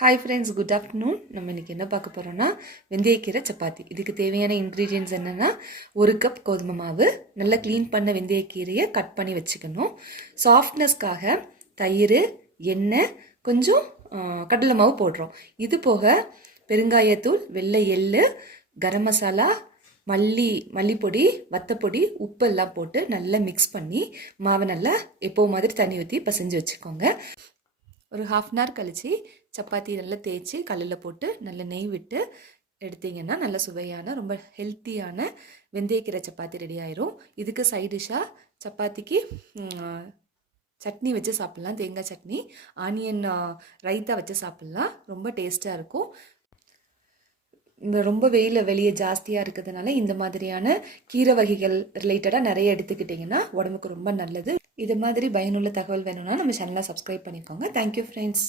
Hi friends, good afternoon. நம்ம இன்றைக்கி என்ன பார்க்க போகிறோன்னா வெந்தயக்கீரை சப்பாத்தி. இதுக்கு தேவையான இன்க்ரீடியன்ட்ஸ் என்னென்னா, 1 கப் கோதுமை மாவு, நல்லா க்ளீன் பண்ண வெந்தயக்கீரையை கட் பண்ணி வச்சுக்கணும். சாஃப்ட்னஸ்க்காக தயிர், எண்ணெய், கொஞ்சம் கடலை மாவு போடுறோம். இது போக பெருங்காயத்தூள், வெள்ளை எள்ளு, கரம் மசாலா, மல்லிப்பொடி, வத்தப்பொடி, உப்பு எல்லாம் போட்டு நல்லா மிக்ஸ் பண்ணி மாவை நல்லா எப்போ மாதிரி தண்ணி ஊற்றி பசைஞ்சு வச்சுக்கோங்க. ஒரு ½ அன் ஹவர் கழித்து சப்பாத்தி நல்லா தேய்ச்சி கல்லில் போட்டு நல்ல நெய் விட்டு எடுத்திங்கன்னா நல்ல சுவையான ரொம்ப ஹெல்த்தியான வெந்தயக்கீரை சப்பாத்தி ரெடி ஆயிரும். இதுக்கு சைட் டிஷ்ஷாக சப்பாத்திக்கு சட்னி வச்சு சாப்பிட்லாம். தேங்காய் சட்னி, ஆனியன் ரைத்தா வச்சு சாப்பிட்லாம். ரொம்ப டேஸ்ட்டாக இருக்கும். இந்த ரொம்ப வெளியே ஜாஸ்தியாக இருக்கிறதுனால இந்த மாதிரியான கீரை வகைகள் ரிலேட்டடாக நிறைய எடுத்துக்கிட்டிங்கன்னா உடம்புக்கு ரொம்ப நல்லது. இது மாதிரி பயனுள்ள தகவல் வேணும்னா நம்ம சேனலை சப்ஸ்கிரைப் பண்ணிக்கோங்க. Thank you friends.